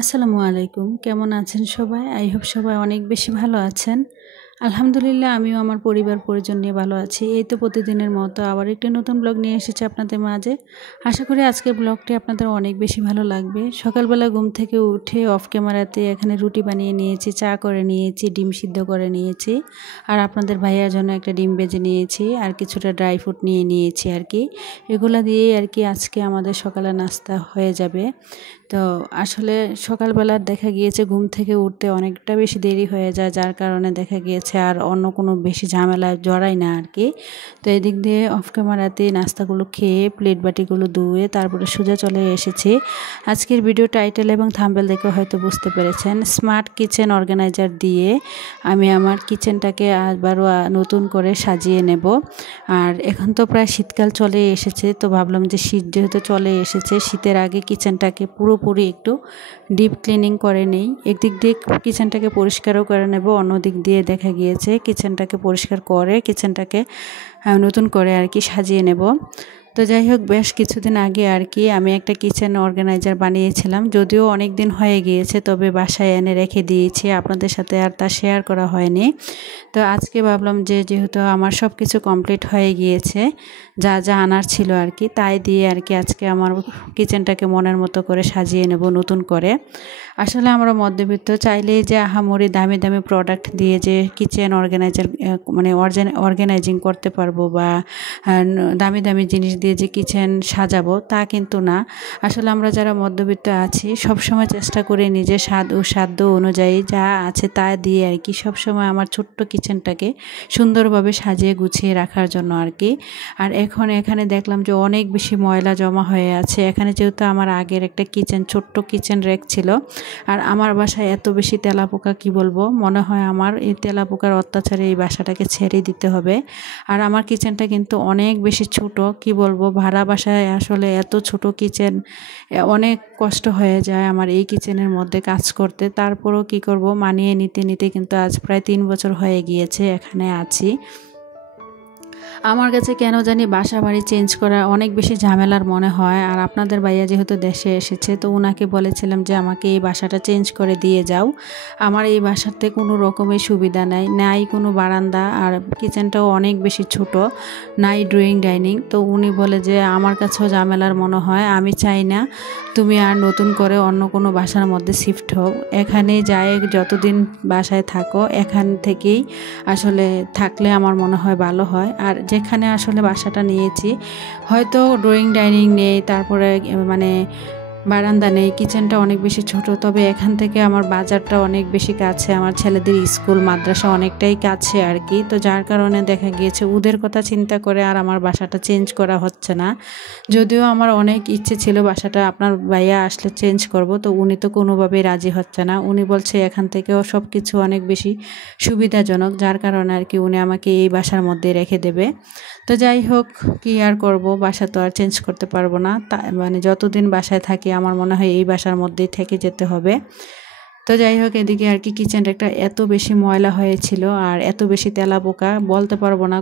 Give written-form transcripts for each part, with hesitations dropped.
আসসালামু আলাইকুম। কেমন আছেন সবাই? আই হোপ সবাই অনেক বেশি ভালো আছেন। আলহামদুলিল্লাহ আমিও আমার পরিবার পরিজন নিয়ে ভালো আছি। এই তো প্রতিদিনের মতো আবার একটি নতুন ব্লগ নিয়ে এসেছি আপনাদের মাঝে। আশা করি আজকের ব্লগটি আপনাদের অনেক বেশি ভালো লাগবে। সকালবেলা ঘুম থেকে উঠে অফ ক্যামেরাতে এখানে রুটি বানিয়ে নিয়েছি, চা করে নিয়েছি, ডিম সিদ্ধ করে নিয়েছি। আর আপনাদের ভাইয়ার জন্য একটা ডিম ভেজে নিয়েছি আর কিছুটা ড্রাই ফ্রুট নিয়ে নিয়েছি আর কি। এগুলা দিয়েই আর কি আজকে আমাদের সকালে নাস্তা হয়ে যাবে। তো আসলে সকালবেলা দেখা গিয়েছে ঘুম থেকে উঠতে অনেকটা বেশি দেরি হয়ে যায়, যার কারণে দেখা গিয়েছে আর অন্য কোনো বেশি ঝামেলায় জড়াই না আর কি। তো এদিক দিয়ে অফ ক্যামেরাতে নাস্তাগুলো খেয়ে প্লেট বাটিগুলো ধুয়ে তারপরে সোজা চলে এসেছি। আজকের ভিডিও টাইটেল এবং থাম্বনেল দেখে হয়তো বুঝতে পেরেছেন, স্মার্ট কিচেন অর্গানাইজার দিয়ে আমি আমার কিচেনটাকে আবারও নতুন করে সাজিয়ে নেব। আর এখন তো প্রায় শীতকাল চলে এসেছে, তো ভাবলাম যে শীত যেহেতু চলে এসেছে, শীতের আগে কিচেনটাকে পুরোপুরি একটু ডিপ ক্লিনিং করে নেই। একদিক দিয়ে কিচেনটাকে পরিষ্কারও করে নেব, অন্য দিক দিয়ে দেখা গিয়েছে কিচেনটাকে পরিষ্কার করে কিচেনটাকে নতুন করে আর কি সাজিয়ে নেব। তো যাই হোক, বেশ কিছুদিন আগে আর কি আমি একটা কিচেন অর্গানাইজার বানিয়েছিলাম, যদিও অনেক দিন হয়ে গিয়েছে, তবে বাসায় এনে রেখে দিয়েছি, আপনাদের সাথে আর তা শেয়ার করা হয়নি। তো আজকে ভাবলাম যে যেহেতু আমার সব কিছু কমপ্লিট হয়ে গিয়েছে, যা যা আনার ছিল আর কি, তাই দিয়ে আর কি আজকে আমার কিচেনটাকে মনের মতো করে সাজিয়ে নেব নতুন করে। আসলে আমরা মধ্যবিত্ত, চাইলেই যে আহামরি দামি দামি প্রোডাক্ট দিয়ে যে কিচেন অর্গানাইজার মানে অর্গানাইজিং করতে পারবো বা দামি দামি জিনিস দিয়ে যে কিচেন সাজাবো তা কিন্তু না। আসলে আমরা যারা মধ্যবিত্ত আছি সবসময় চেষ্টা করি নিজের স্বাদ ও সাধ্য অনুযায়ী যা আছে তা দিয়ে আর কি সবসময় আমার ছোট্ট কিচেনটাকে সুন্দরভাবে সাজিয়ে গুছিয়ে রাখার জন্য আর কি। আর এখন এখানে দেখলাম যে অনেক বেশি ময়লা জমা হয়ে আছে। এখানে যেহেতু আমার আগের একটা ছোট্ট কিচেন র্যাক ছিল, আর আমার বাসায় এত বেশি তেলাপোকা, কি বলবো, মনে হয় আমার এই তেলাপোকার অত্যাচারে এই বাসাটাকে ছেড়ে দিতে হবে। আর আমার কিচেনটা কিন্তু অনেক বেশি ছোট, কি বলবো, ভাড়া বাসায় আসলে এত ছোট কিচেন অনেক কষ্ট হয়ে যায় আমার এই কিচেনের মধ্যে কাজ করতে। তারপরও কি করব, মানিয়ে নিতে নিতে কিন্তু আজ প্রায় 3 বছর হয়ে গিয়েছে এখানে আছি। আমার কাছে কেন জানি বাসা বাড়ি চেঞ্জ করা অনেক বেশি ঝামেলার মনে হয়। আর আপনাদের ভাইয়া যেহেতু দেশে এসেছে, তো ওনাকে বলেছিলাম যে আমাকে এই বাসাটা চেঞ্জ করে দিয়ে যাও। আমার এই বাসাতে কোনো রকমের সুবিধা নাই কোনো বারান্দা, আর কিচেনটাও অনেক বেশি ছোট, নাই ড্রয়িং ডাইনিং। তো উনি বলে যে আমার কাছেও ঝামেলার মনে হয়, আমি চাই না তুমি আর নতুন করে অন্য কোনো বাসার মধ্যে শিফট হও, এখানে যাই যতদিন বাসায় থাকো এখান থেকেই আসলে থাকলে আমার মনে হয় ভালো হয়। আর যেখানে আসলে বাসাটা নিয়েছি হয়তো ড্রয়িং ডাইনিং নেই, তারপরে মানে বারান্দা নেই, কিচেনটা অনেক বেশি ছোট, তবে এখান থেকে আমার বাজারটা অনেক বেশি কাছে, আমার ছেলেদের স্কুল মাদ্রাসা অনেকটাই কাছে আর কি। তো যার কারণে দেখা গিয়েছে ওদের কথা চিন্তা করে আর আমার বাসাটা চেঞ্জ করা হচ্ছে না। যদিও আমার অনেক ইচ্ছে ছিল বাসাটা আপনার ভাইয়া আসলে চেঞ্জ করব, তো উনি তো কোনোভাবেই রাজি হচ্ছে না। উনি বলছে এখান থেকেও সব কিছু অনেক বেশি সুবিধাজনক, যার কারণে আর কি উনি আমাকে এই বাসার মধ্যে রেখে দেবে। তো যাই হোক, কি আর করব, বাসা তো আর চেঞ্জ করতে পারবো না, মানে যতদিন বাসায় থাকি আমার মনে হয় এই বাসার মধ্যেই থেকে যেতে হবে। তো যাই হোক, এদিকে আর কি কিচেনটা একটা এত বেশি ময়লা হয়েছিল আর এত বেশি তেলাপোকা, বলতে পারবো না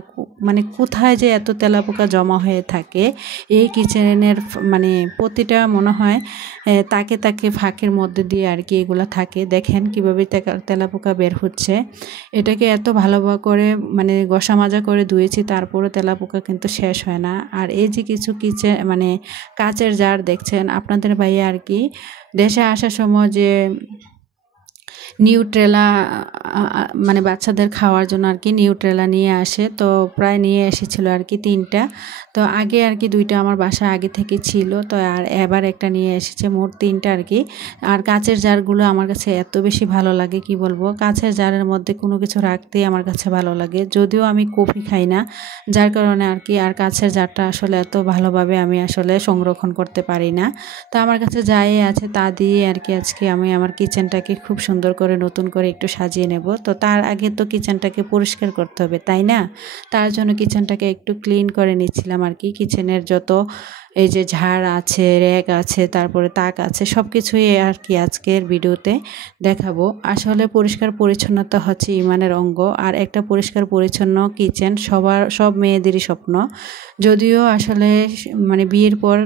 মানে কোথায় যে এত তেলাপোকা জমা হয়ে থাকে এই কিচেনের, মানে প্রতিটা মনে হয় তাকে তাকে ফাঁকের মধ্যে দিয়ে আর কি এগুলো থাকে। দেখেন কিভাবে তেলাপোকা বের হচ্ছে। এটাকে এত ভালো করে মানে ঘষা মাজা করে ধুয়েছি, তারপরও তেলাপোকা কিন্তু শেষ হয় না। আর এই যে কিছু কিচেন মানে কাচের জার দেখছেন, আপনাদের ভাইয়া আর কি দেশে আসার সময় যে নিউট্রেলা মানে বাচ্চাদের খাওয়ার জন্য আর কি নিউট্রেলা নিয়ে আসে, তো প্রায় নিয়ে এসেছিল আর কি 3টা। তো আগে আর কি 2টা আমার বাসায় আগে থেকে ছিল, তো আর এবার একটা নিয়ে এসেছে, মোট 3টা আর কি। আর কাচের জারগুলো আমার কাছে এত বেশি ভালো লাগে, কি বলবো, কাচের জারের মধ্যে কোনো কিছু রাখতেই আমার কাছে ভালো লাগে। যদিও আমি কফি খাই না, যার কারণে আর কি আর কাচের জারটা আসলে এত ভালোভাবে আমি আসলে সংরক্ষণ করতে পারি না। তো আমার কাছে যাই আছে তা দিয়ে আর কি আজকে আমি আমার কিচেনটাকে খুব সুন্দর করে নতুন করে একটু সাজিয়ে নেব। তো তার আগে তো কিচেনটাকে পরিষ্কার করতে হবে, তাই না? তার জন্য কিচেনটাকে একটু ক্লিন করে নিচ্ছিলাম আর কি। কিচেনের যত এই যে ঝাড় আছে, র্যাক আছে, তারপরে তাক আছে, সব কিছুই আর কি আজকের ভিডিওতে দেখাবো। আসলে পরিষ্কার পরিচ্ছন্নতা হচ্ছে ইমানের অঙ্গ, আর একটা পরিষ্কার পরিচ্ছন্ন কিচেন সব মেয়েদেরই স্বপ্ন। যদিও আসলে মানে বিয়ের পর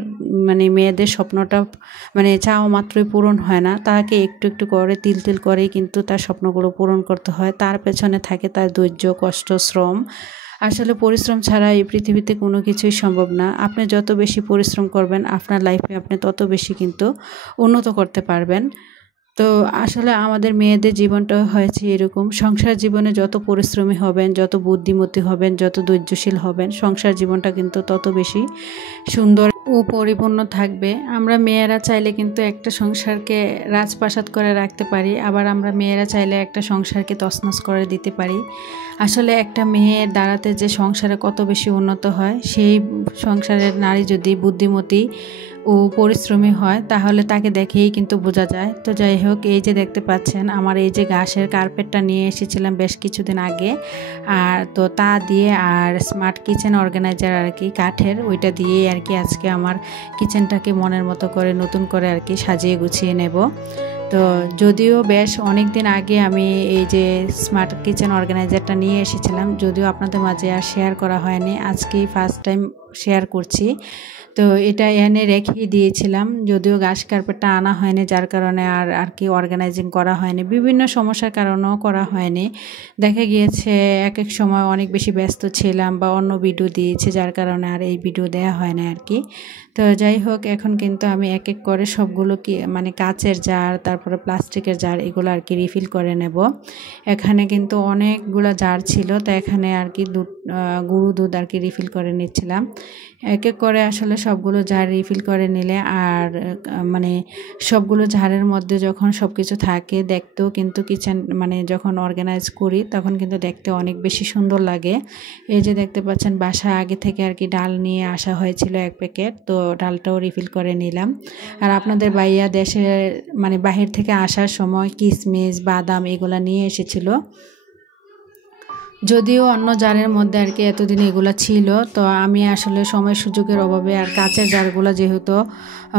মানে মেয়েদের স্বপ্নটা মানে চাওয়া মাত্রই পূরণ হয় না, তাকে একটু একটু করে তিল তিল করেই কিন্তু তার স্বপ্নগুলো পূরণ করতে হয়। তার পেছনে থাকে তার ধৈর্য, কষ্ট, শ্রম। আসলে পরিশ্রম ছাড়া এই পৃথিবীতে কোনো কিছুই সম্ভব না। আপনি যত বেশি পরিশ্রম করবেন আপনার লাইফে আপনি তত বেশি কিন্তু উন্নত করতে পারবেন। তো আসলে আমাদের মেয়েদের জীবনটা হয়েছে এরকম, সংসার জীবনে যত পরিশ্রমী হবেন, যত বুদ্ধিমতী হবেন, যত ধৈর্যশীল হবেন, সংসার জীবনটা কিন্তু তত বেশি সুন্দর ও পরিপূর্ণ থাকবে। আমরা মেয়েরা চাইলে কিন্তু একটা সংসারকে রাজপ্রাসাদ করে রাখতে পারি, আবার আমরা মেয়েরা চাইলে একটা সংসারকে তছনছ করে দিতে পারি। আসলে একটা মেয়ের দ্বারাতে যে সংসারে কত বেশি উন্নত হয়, সেই সংসারের নারী যদি বুদ্ধিমতী ও পরিশ্রমী হয় তাহলে তাকে দেখেই কিন্তু বোঝা যায়। তো যাই হোক, এই যে দেখতে পাচ্ছেন আমার এই যে ঘাসের কার্পেটটা নিয়ে এসেছিলাম বেশ কিছুদিন আগে, আর তো তা দিয়ে আর স্মার্ট কিচেন অর্গানাইজার আর কি কাঠের, ওইটা দিয়ে আর কি আজকে আমার কিচেনটাকে মনের মতো করে নতুন করে আর কি সাজিয়ে গুছিয়ে নেব। তো যদিও বেশ অনেক দিন আগে আমি এই যে স্মার্ট কিচেন অর্গানাইজারটা নিয়ে এসেছিলাম, যদিও আপনাদের মাঝে আর শেয়ার করা হয়নি, আজকেই ফার্স্ট টাইম শেয়ার করছি। তো এটা এনে রেখেই দিয়েছিলাম, যদিও ঘাস কার্পেটটা আনা হয়নি, যার কারণে আর কি অর্গানাইজিং করা হয়নি, বিভিন্ন সমস্যার কারণেও করা হয়নি। দেখা গিয়েছে এক এক সময় অনেক বেশি ব্যস্ত ছিলাম বা অন্য ভিডিও দিয়েছে, যার কারণে আর এই ভিডিও দেওয়া হয় না আর কি। তো যাই হোক, এখন কিন্তু আমি এক এক করে সবগুলো কি মানে কাচের জার, তারপরে প্লাস্টিকের জার, এগুলো আর কি রিফিল করে নেব। এখানে কিন্তু অনেকগুলো জার ছিল, তো এখানে আর কি গরু দুধ আর কি রিফিল করে নিচ্ছিলাম। এক এক করে আসলে সবগুলো জার রিফিল করে নিলে আর মানে সবগুলো জারের মধ্যে যখন সব কিছু থাকে দেখতেও কিন্তু কিচেন মানে যখন অর্গানাইজ করি তখন কিন্তু দেখতে অনেক বেশি সুন্দর লাগে। এই যে দেখতে পাচ্ছেন বাসা আগে থেকে আর কি ডাল নিয়ে আসা হয়েছিল 1 প্যাকেট, তো ডালটাও রিফিল করে নিলাম। আর আপনাদের ভাইয়া দেশে মানে বাহির থেকে আসার সময় কিশমিশ, বাদাম এগুলা নিয়ে এসেছিল, যদিও অন্য জারের মধ্যে আর কি এতদিন এগুলো ছিল। তো আমি আসলে সময় সুযোগের অভাবে আর কাচের জারগুলো যেহেতু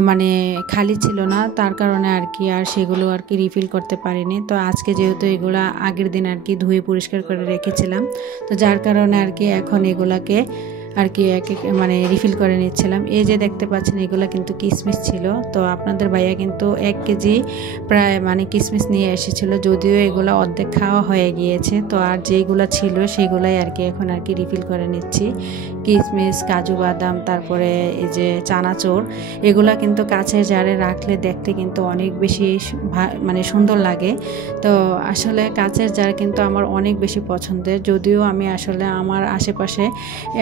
মানে খালি ছিল না, তার কারণে আর কি আর সেগুলো আর কি রিফিল করতে পারিনি। তো আজকে যেহেতু এগুলা আগের দিন আর কি ধুয়ে পরিষ্কার করে রেখেছিলাম, তো যার কারণে আর কি এখন এগুলাকে আর কি এক এক মানে রিফিল করে নিচ্ছিলাম। এই যে দেখতে পাচ্ছেন এগুলো কিন্তু কিশমিশ ছিল, তো আপনাদের ভাইয়া কিন্তু 1 কেজি প্রায় মানে কিশমিশ নিয়ে এসেছিল, যদিও এগুলো অর্ধেক খাওয়া হয়ে গিয়েছে। তো আর যেগুলো ছিল সেগুলাই আর কি এখন আর কি রিফিল করে নিচ্ছি। কিশমিশ, কাজু বাদাম, তারপরে এই যে চানাচুর, এগুলা কিন্তু কাচের জারে রাখলে দেখতে কিন্তু অনেক বেশি মানে সুন্দর লাগে। তো আসলে কাচের জার কিন্তু আমার অনেক বেশি পছন্দের, যদিও আমি আসলে আমার আশেপাশে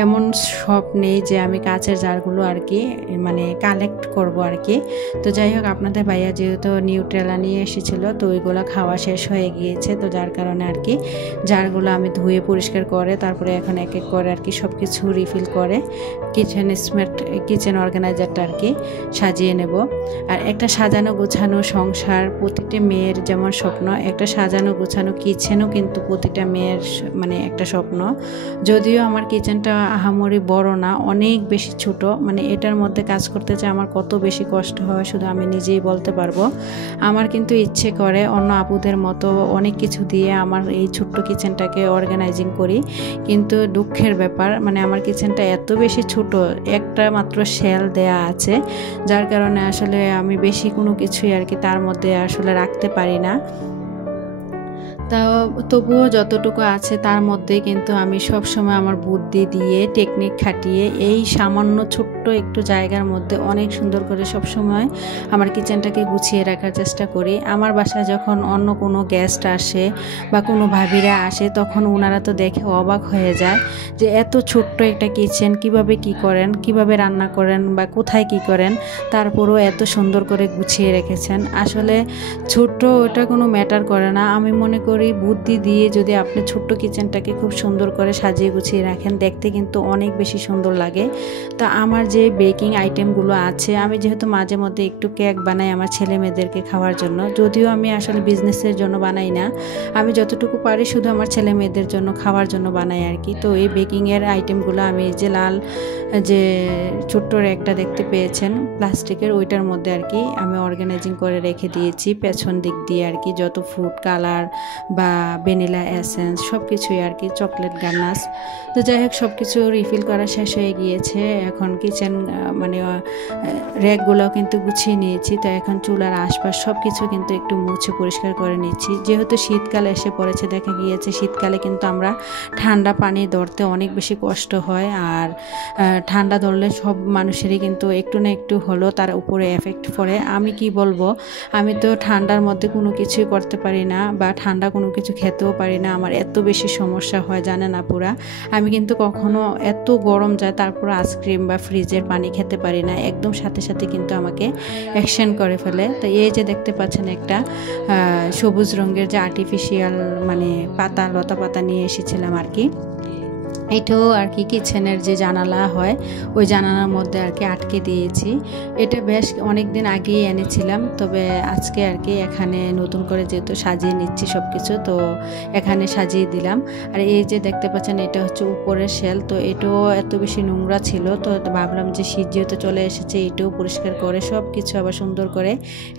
এমন শপ নেই যে আমি কাচের জারগুলো আর কি মানে কালেক্ট করব আর কি। তো যাই হোক, আপনাদের ভাইয়া যেহেতু নিউট্রেলা নিয়ে এসেছিলো, তো ওইগুলো খাওয়া শেষ হয়ে গিয়েছে, তো যার কারণে আর কি জারগুলো আমি ধুয়ে পরিষ্কার করে তারপরে এখন এক এক করে আর কি সব কিছু রিফিল করে স্মার্ট কিচেন অর্গানাইজারটা আর কি সাজিয়ে নেব। আর একটা সাজানো গোছানো সংসার প্রতিটা মেয়ের যেমন স্বপ্ন, একটা সাজানো গোছানো কিচেনও কিন্তু প্রতিটা মেয়ের মানে একটা স্বপ্ন। যদিও আমার কিচেনটা আহামরি বড় না, অনেক বেশি ছোট, মানে এটার মধ্যে কাজ করতে যে আমার কত বেশি কষ্ট হয় শুধু আমি নিজেই বলতে পারবো। আমার কিন্তু ইচ্ছে করে অন্য আপুদের মতো অনেক কিছু দিয়ে আমার এই ছোট্ট কিচেনটাকে অর্গানাইজিং করি, কিন্তু দুঃখের ব্যাপার মানে আমার কিচেনটা এত বেশি ছোট, একটা মাত্র শেল দেয়া আছে, যার কারণে আসলে আমি বেশি কোনো কিছুই আর কি তার মধ্যে আসলে রাখতে পারি না। তবুও যতটুকু আছে তার মধ্যে কিন্তু আমি সব সময় আমার বুদ্ধি দিয়ে টেকনিক খাটিয়ে এই সামান্য ছোট্ট একটু জায়গার মধ্যে অনেক সুন্দর করে সব সময় আমার কিচেনটাকে গুছিয়ে রাখার চেষ্টা করি। আমার বাসায় যখন অন্য কোনো গেস্ট আসে বা কোনো ভাবিরা আসে তখন ওনারা তো দেখে অবাক হয়ে যায় যে এত ছোট্ট একটা কিচেন কিভাবে কি করেন, কিভাবে রান্না করেন বা কোথায় কি করেন, তারপরও এত সুন্দর করে গুছিয়ে রেখেছেন। আসলে ছোট্ট ওটা কোনো ম্যাটার করে না, আমি মনে করি করি বুদ্ধি দিয়ে যদি আপনি ছোট্ট কিচেনটাকে খুব সুন্দর করে সাজিয়ে গুছিয়ে রাখেন, দেখতে কিন্তু অনেক বেশি সুন্দর লাগে। তো আমার যে বেকিং আইটেমগুলো আছে, আমি যেহেতু মাঝে মধ্যে একটু কেক বানাই আমার ছেলে মেয়েদেরকে খাওয়ার জন্য, যদিও আমি আসলে বিজনেসের জন্য বানাই না, আমি যতটুকু পারি শুধু আমার ছেলে মেয়েদের জন্য খাওয়ার জন্য বানাই আর কি। তো এই বেকিংয়ের আইটেমগুলো আমি যে লাল যে ছোট্ট র্যাকটা দেখতে পেয়েছেন প্লাস্টিকের, ওইটার মধ্যে আর কি আমি অর্গানাইজিং করে রেখে দিয়েছি পেছন দিক দিয়ে আর কি, যত ফ্রুট কালার বা ভ্যানিলা এসেন্স সব কিছুই আর কি, চকলেট গানাস। তো যাই হোক সব কিছু রিফিল করা শেষ হয়ে গিয়েছে। এখন কিচেন মানে র্যাকগুলো কিন্তু গুছিয়ে নিয়েছি। তো এখন চুলার আশপাশ সব কিছু কিন্তু একটু মুছে পরিষ্কার করে নিচ্ছি, যেহেতু শীতকাল এসে পড়েছে। দেখা গিয়েছে শীতকালে কিন্তু আমরা ঠান্ডা পানি ধরতে অনেক বেশি কষ্ট হয়, আর ঠান্ডা ধরলে সব মানুষেরই কিন্তু একটু না একটু হলেও তার উপরে এফেক্ট পড়ে। আমি কি বলবো, আমি তো ঠান্ডার মধ্যে কোনো কিছুই করতে পারি না বা ঠান্ডা কোনো কিছু খেতেও পারি না, আমার এত বেশি সমস্যা হয় জানেন আপুরা। আমি কিন্তু কখনো এত গরম যায় তারপর আইসক্রিম বা ফ্রিজের পানি খেতে পারি না, একদম সাথে সাথে কিন্তু আমাকে অ্যাকশন করে ফেলে। তো এই যে দেখতে পাচ্ছেন একটা সবুজ রঙের যে আর্টিফিশিয়াল মানে পাতা, লতা পাতা নিয়ে এসেছিলাম আর কি। এটাও আর কি কিচেনের যে জানালা হয় ওই জানালার মধ্যে আর কি আটকে দিয়েছি। এটা বেশ অনেক দিন আগেই এনেছিলাম, তবে আজকে আর কি এখানে নতুন করে যেহেতু সাজিয়ে নিচ্ছি সব কিছু, তো এখানে সাজিয়ে দিলাম। আর এই যে দেখতে পাচ্ছেন এটা হচ্ছে উপরের শেল, তো এটাও এত বেশি নোংরা ছিল, তো ভাবলাম যে শীত যেহেতু চলে এসেছে এটাও পরিষ্কার করে সব কিছু আবার সুন্দর করে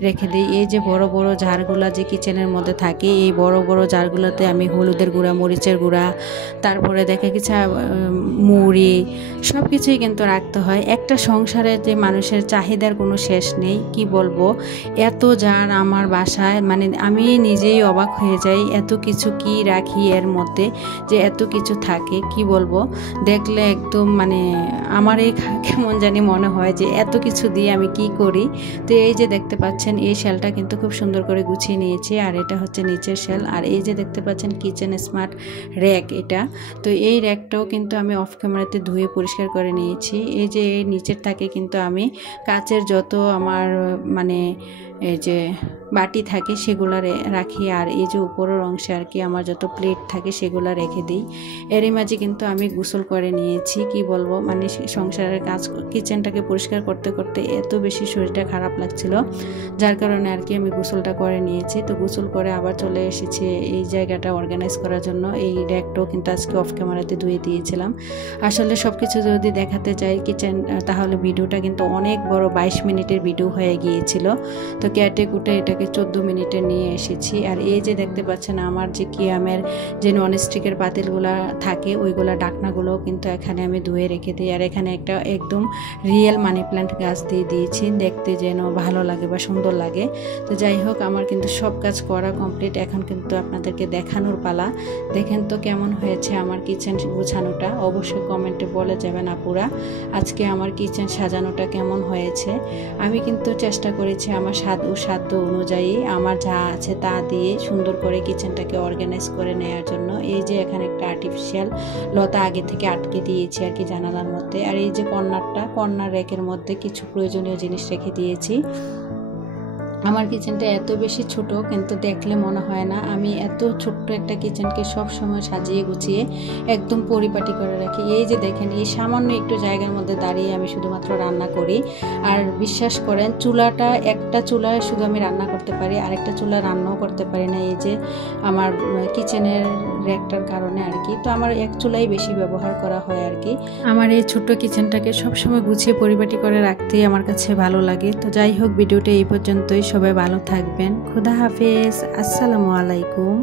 রেখে দিই। এই যে বড় বড় জারগুলা যে কিচেনের মধ্যে থাকে, এই বড় বড় জারগুলোতে আমি হলুদের গুঁড়া, মরিচের গুঁড়া, তারপরে দেখে কিছু মুড়ি সব কিছুই কিন্তু রাখতে হয়। একটা সংসারে যে মানুষের চাহিদার কোনো শেষ নেই, কি বলবো, এত জার আমার বাসায়, মানে আমি নিজেই অবাক হয়ে যাই এত কিছু কি রাখি এর মধ্যে, যে এত কিছু থাকে কি বলবো। দেখলে একদম মানে আমার এই কেমন জানি মনে হয় যে এত কিছু দিয়ে আমি কি করি। তো এই যে দেখতে পাচ্ছেন এই শেলটা কিন্তু খুব সুন্দর করে গুছিয়ে নিয়েছি, আর এটা হচ্ছে নিচের শেল। আর এই যে দেখতে পাচ্ছেন কিচেন স্মার্ট র্যাক এটা, তো এই র্যাকটাও কিন্তু আমি অফ ক্যামেরাতে ধুয়ে পরিষ্কার করে নিয়েছি। এই যে নিচের থাকে কিন্তু আমি কাচের যত আমার মানে এই যে বাটি থাকে সেগুলো রাখি, আর এই যে উপরের অংশে আর কি আমার যত প্লেট থাকে সেগুলো রেখে দিই। এরই মাঝে কিন্তু আমি গোসল করে নিয়েছি, কি বলবো, মানে সংসারের কাজ কিচেনটাকে পরিষ্কার করতে করতে এত বেশি শরীরটা খারাপ লাগছিল, যার কারণে আর কি আমি গোসলটা করে নিয়েছি। তো গোসল করে আবার চলে এসেছি এই জায়গাটা অর্গানাইজ করার জন্য। এই র্যাকটাও কিন্তু আজকে অফ ক্যামেরাতে ধুয়ে দিয়েছিলাম। আসলে সব কিছু যদি দেখাতে চাই কিচেন, তাহলে ভিডিওটা কিন্তু অনেক বড় 22 মিনিটের ভিডিও হয়ে গিয়েছিল। তো কেটে কুটে এটাকে 14 মিনিটে নিয়ে এসেছি। আর এই যে দেখতে পাচ্ছেন আমার যে কিয়ামের যে ননস্টিকের পাতিলগুলা থাকে ওইগুলা ঢাকনাগুলো কিন্তু এখানে আমি ধুয়ে রেখে দিই। আর এখানে একটা একদম রিয়েল মানি প্ল্যান্ট গাছ দিয়ে দিয়েছি, দেখতে যেন ভালো লাগে বা সুন্দর লাগে। তো যাই হোক আমার কিন্তু সব কাজ করা কমপ্লিট, এখন কিন্তু আপনাদেরকে দেখানোর পালা। দেখেন তো কেমন হয়েছে আমার কিচেন গোছানোটা, অবশ্যই কমেন্টে বলে যাবেন আপুরা আজকে আমার কিচেন সাজানোটা কেমন হয়েছে। আমি কিন্তু চেষ্টা করেছি আমার সাধ্য অনুযায়ী আমার যা আছে তা দিয়ে সুন্দর করে কিচেনটাকে অর্গানাইজ করে নেওয়ার জন্য। এই যে এখানে একটা আর্টিফিশিয়াল লতা আগে থেকে আটকে দিয়েছি আর কি জানালার মধ্যে। আর এই যে কর্নার র্যাকের মধ্যে কিছু প্রয়োজনীয় জিনিস রেখে দিয়েছি। আমার কিচেনটা এত বেশি ছোট, কিন্তু দেখলে মনে হয় না আমি এত ছোট্ট একটা কিচেনকে সব সময় সাজিয়ে গুছিয়ে একদম পরিপাটি করে রাখি। এই যে দেখেন এই সামান্য একটু জায়গার মধ্যে দাঁড়িয়ে আমি শুধুমাত্র রান্না করি। আর বিশ্বাস করেন চুলাটা, একটা চুলায় শুধু আমি রান্না করতে পারি, আরেকটা চুলা রান্নাও করতে পারি না, এই যে আমার কিচেনের র্যাকটার কারণে আর কি। তো আমার এক চুলাই বেশি ব্যবহার করা হয় আর কি। আমার এই ছোট্ট কিচেনটাকে সবসময় গুছিয়ে পরিপাটি করে রাখতেই আমার কাছে ভালো লাগে। তো যাই হোক ভিডিওটা এই পর্যন্তই, সবাই ভালো থাকবেন, খুদা হাফেজ, আসসালামু আলাইকুম।